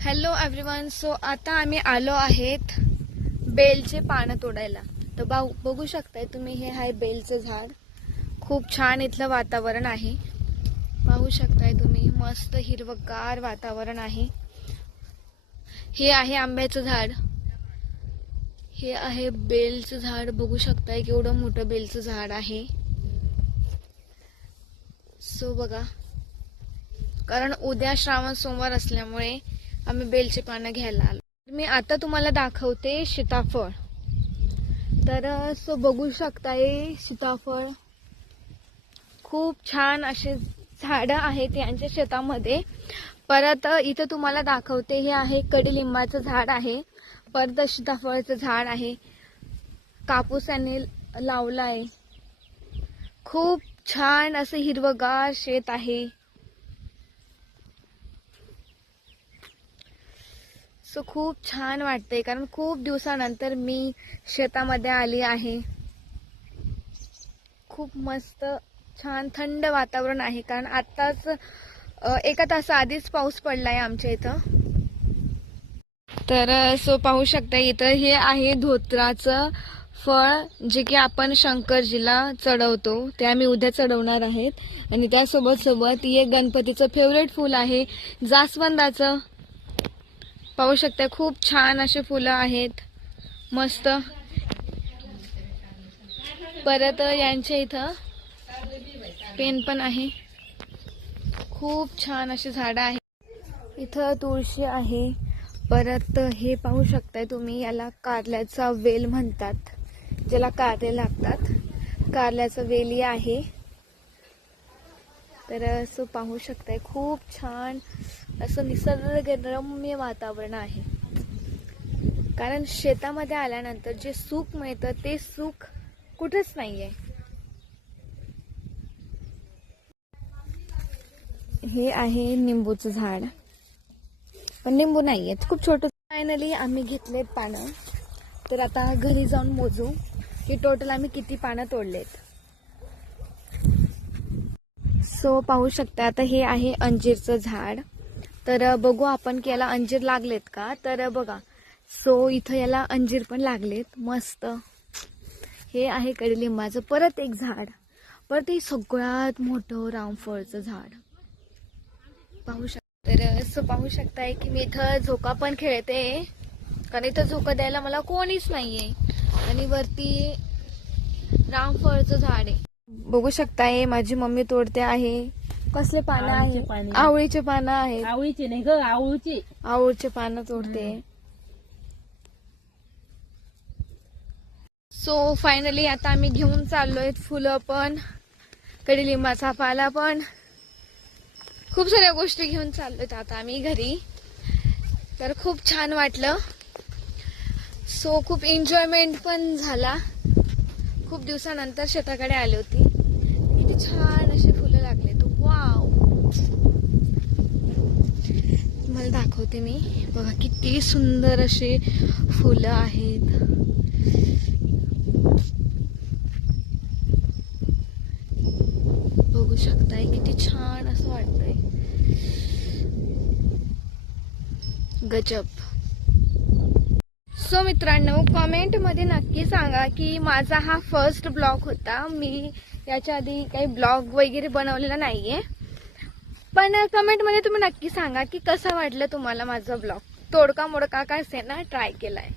Hello everyone. So आता आम्ही आलो आहेत बेलचे पानं तोडायला. तर बघू शकताय तुम्ही, हे आहे बेलचं झाड. खूप छान इथलं वातावरण आहे. पाहू शकताय तुम्ही, मस्त हिरवगार वातावरण आहे. हे आहे आंब्याचं झाड, हे आहे बेलचं झाड. बघू शकताय केवढं मोठं बेलचं झाड आहे. सो बघा, कारण उद्या श्रावण सोमवार असल्यामुळे आम्ही बेलचे पानं घ्यायला आलो. मी आता तुम्हाला दाखवते सीताफळ. तर सो बघू शकताय सीताफळ, खूप छान असे झाडं आहेत यांच्या शेतामध्ये. परत इथं तुम्हाला दाखवते, हे आहे कडीलिंबाचं झाड आहे. परत सीताफळचं झाड आहे. कापूस याने लावलाय. खूप छान असं हिरवगार शेत आहे. सो खूप छान वाटतंय, कारण खूप दिवसानंतर मी शेतामध्ये आली आहे. खूप मस्त छान थंड वातावरण आहे, कारण आत्ताच एका तासाआधीच पाऊस पडलाय आमच्या इथं. तर सो पाहू शकता, इथं हे आहे धोत्राचं फळ, जे की आपण शंकरजीला चढवतो. ते आम्ही उद्या चढवणार आहेत. आणि त्यासोबत सोबत हे गणपतीचं फेवरेट फूल आहे जास्वंदाचं. पाहू शकता, खूप छान असे फुलं आहेत, मस्त. परत यांच्या इथं पेन पण आहे. खूप छान अशी झाडं आहेत. इथं तुळशी आहे. परत हे पाहू शकताय तुम्ही, याला कारल्याचा वेल म्हणतात, ज्याला कारले लागतात. कारल्याचा वेली आहे. तर असं पाहू शकताय, खूप छान असं निसर्गरम्य वातावरण आहे. कारण शेतामध्ये आल्यानंतर जे सुख मिळतं ते सुख कुठेच नाहीये. हे आहे निंबूचं झाड, पण निंबू नाहीयेत, खूप छोटं. फायनली आम्ही घेतलेत पानं. तर आता घरी जाऊन मोजू की टोटल आम्ही किती पानं तोडलेत. सो पाहू शकता, आता हे आहे अंजीरचं झाड. तर बघू आपण की याला अंजीर लागलेत का. तर बघा, सो इथं याला अंजीर पण लागलेत, मस्त. हे आहे कडीलिंबाचं परत एक झाड. परत हे सगळ्यात मोठं रामफळचं झाड पाहू शकता. तर असं पाहू शकताय की मी इथं झोका पण खेळते, कारण इथं झोका द्यायला मला कोणीच नाहीये. आणि वरती रामफळचं झाड आहे. बघू शकताय माझी मम्मी तोडते आहे. कसले पानं आहे? आवळीचे पानं आहेत. आवळीचे नाही ग, आवळीचे पानं तोडते. सो फायनली आता आम्ही घेऊन चाललोय फुलं पण, कडीलिंबाचा पाला पण, खूप साऱ्या गोष्टी घेऊन चाललोय आता आम्ही घरी. तर खूप छान वाटलं. सो खूप एन्जॉयमेंट पण झाला. खूप दिवसानंतर शेताकडे आली होती. किती छान असे फुलं लागले. तो वाव, मला दाखवते मी. बघा किती सुंदर असे फुलं आहेत. बघू शकताय किती छान असं वाटतंय. गजब. सो मित्रांनो, कमेंट मध्ये नक्की सांगा की माझा हा फर्स्ट ब्लॉग होता. मी याच्या आधी काही ब्लॉग वगैरे बनवलेला नाहीये, पण कमेंट मध्ये तुम्ही नक्की सांगा की कसा वाटलं तुम्हाला माझा ब्लॉग. तोडका मोडका काय असेल ना, ट्राय केलाय.